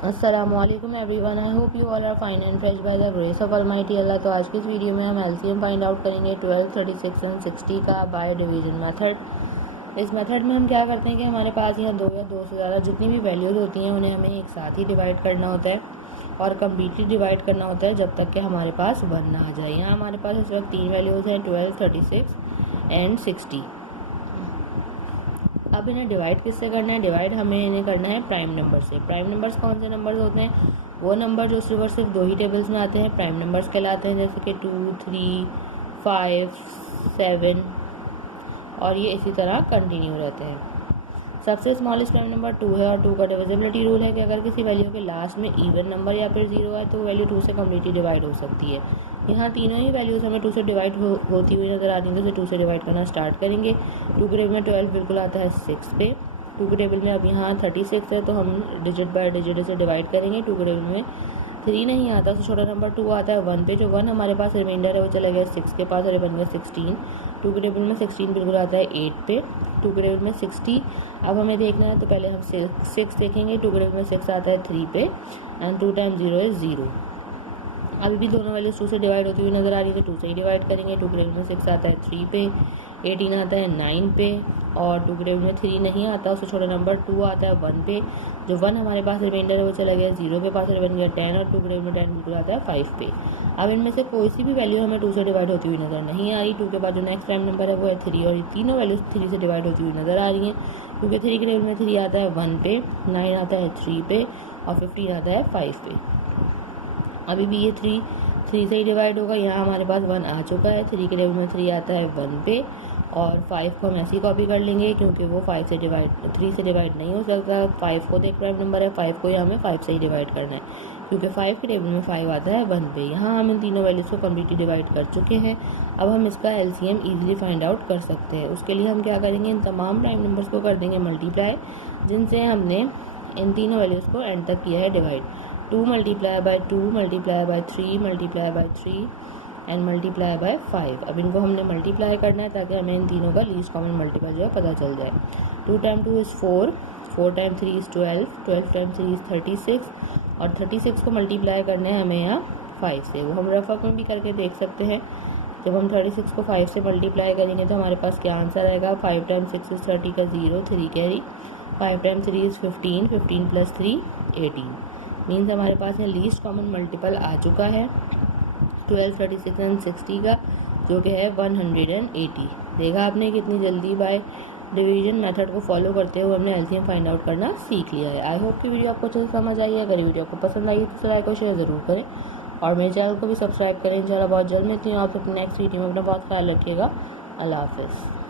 अस्सलामुअलैकुम everyone, I hope you all are fine and fresh by the grace of almighty Allah. तो आज की इस वीडियो में हम एलसीएम फाइंड आउट करेंगे 12, 36 एंड 60 का बाय डिवीजन मेथड। इस मेथड में हम क्या करते हैं कि हमारे पास यहाँ दो या दो से ज़्यादा जितनी भी वैल्यूज़ होती हैं उन्हें हमें एक साथ ही डिवाइड करना होता है और कम्प्लीटली डिवाइड करना होता है जब तक कि हमारे पास 1 ना आ जाए। यहाँ हमारे पास इस वक्त 3 वैल्यूज़ हैं 12, 36 एंड 60। अब इन्हें डिवाइड किससे करना है? डिवाइड हमें इन्हें करना है प्राइम नंबर से। प्राइम नंबर्स कौन से नंबर्स होते हैं? वो नंबर जो सिर्फ दो ही टेबल्स में आते हैं प्राइम नंबर्स कहलाते हैं, जैसे कि 2, 3, 5, 7 और ये इसी तरह कंटिन्यू रहते हैं। सबसे स्मॉलेस्ट प्राइम नंबर 2 है और 2 का डिविजिबिलिटी रूल है कि अगर किसी वैल्यू के लास्ट में इवन नंबर या फिर 0 है तो वैल्यू 2 से कम्प्लीटली डिवाइड हो सकती है। यहाँ तीनों ही वैल्यूज़ हमें 2 से डिवाइड होती हुई नज़र आ रही हैं, तो 2 से डिवाइड करना स्टार्ट करेंगे। 2 के टेबल में 12 बिल्कुल आता है 6 पे। 2 के टेबल में अब यहाँ 36 है तो हम डिजिट बाय डिजिट इसे डिवाइड करेंगे। 2 के टेबल में 3 नहीं आता तो छोटा नंबर 2 आता है 1 पे। जो 1 हमारे पास रिमाइंडर है वो चला गया 6 के पास और ये बन गया 16। 2 के टेबल में 16 बिल्कुल आता है 8 पे। 2 के टेबल में 60 अब हमें देखना है तो पहले हम 6 देखेंगे। 2 के टेबल में 6 आता है 3 पे एंड 2 टाइम्स 0 इज 0। अभी भी दोनों वैल्यूज 2 से डिवाइड होती हुई नज़र आ रही है तो 2 से ही डिवाइड करेंगे। 2 के टेबल में 6 आता है 3 पे, 18 आता है 9 पे और 2 के टेबल में 3 नहीं आता, उससे छोटा नंबर 2 आता है 1 पे। जो 1 हमारे पास रिमाइंडर है वो चला गया 0 के पास और बन गया 10 और 2 के टेबल में 10 बिल्कुल आता है 5 पे। अब इनमें से कोई सी भी वैल्यू हमें 2 से डिवाइड होती हुई नज़र नहीं आ रही। 2 के बाद जो नेक्स्ट प्राइम नंबर है वो है 3 और ये तीनों वैल्यूज 3 से डिवाइड होती हुई नज़र आ रही हैं, क्योंकि 3 के टेबल में 3 आता है 1 पे, 9 आता है 3 पे और 15 आता है 5 पे। अभी भी ये 3 से ही डिवाइड होगा। यहाँ हमारे पास 1 आ चुका है। 3 के टेबल में 3 आता है 1 पे और 5 को हम ऐसे ही कॉपी कर लेंगे क्योंकि वो 3 से डिवाइड नहीं हो सकता। 5 को एक प्राइम नंबर है, 5 को ही हमें 5 से ही डिवाइड करना है क्योंकि 5 के टेबल में 5 आता है 1 पे। यहाँ हम इन तीनों वैल्यूज़ को कम्प्लीटली डिवाइड कर चुके हैं। अब हम इसका एलसीएम ईजिली फाइंड आउट कर सकते हैं। उसके लिए हम क्या करेंगे, इन तमाम प्राइम नंबर्स को कर देंगे मल्टीप्लाई जिनसे हमने इन तीनों वैल्यूज़ को एंड तक किया है divide. 2 multiply by 2 multiply by 3 multiply by 3 and multiply by 5। अब इनको हमने मल्टीप्लाई करना है ताकि हमें इन तीनों का लीस्ट कॉमन मल्टीपल जो है पता चल जाए। 2 time 2 is 4, 4 time 3 is 12, 12 time 3 is 36 और 36 को मल्टीप्लाई करने हैं हमें यहाँ 5 से। वो हम रफअप में भी करके देख सकते हैं। जब हम 36 को 5 से मल्टीप्लाई करेंगे तो हमारे पास क्या आंसर आएगा? 5 टाइम 6 इज़ 30 का 0, 3 carry. 5 time 3 is 15, 15 plus 3 18। Means हमारे पास यहाँ लीस्ट कॉमन मल्टीपल आ चुका है 12, 36 एंड 60 का, जो कि है 180। देखा आपने कितनी जल्दी बाय डिवीजन मेथड को फॉलो करते हुए हमने एलसीएम फाइंड आउट करना सीख लिया है। आई होप कि वीडियो आपको अच्छे से समझ आई है। अगर वीडियो आपको पसंद आई तो लाइक और शेयर ज़रूर करें और मेरे चैनल को भी सब्सक्राइब करें। इंशाल्लाह बहुत जल्द मिलती हूँ आपसे अपने नेक्स्ट वीडियो में। अपना बहुत ख्याल रखिएगा। अल्लाह हाफिज़।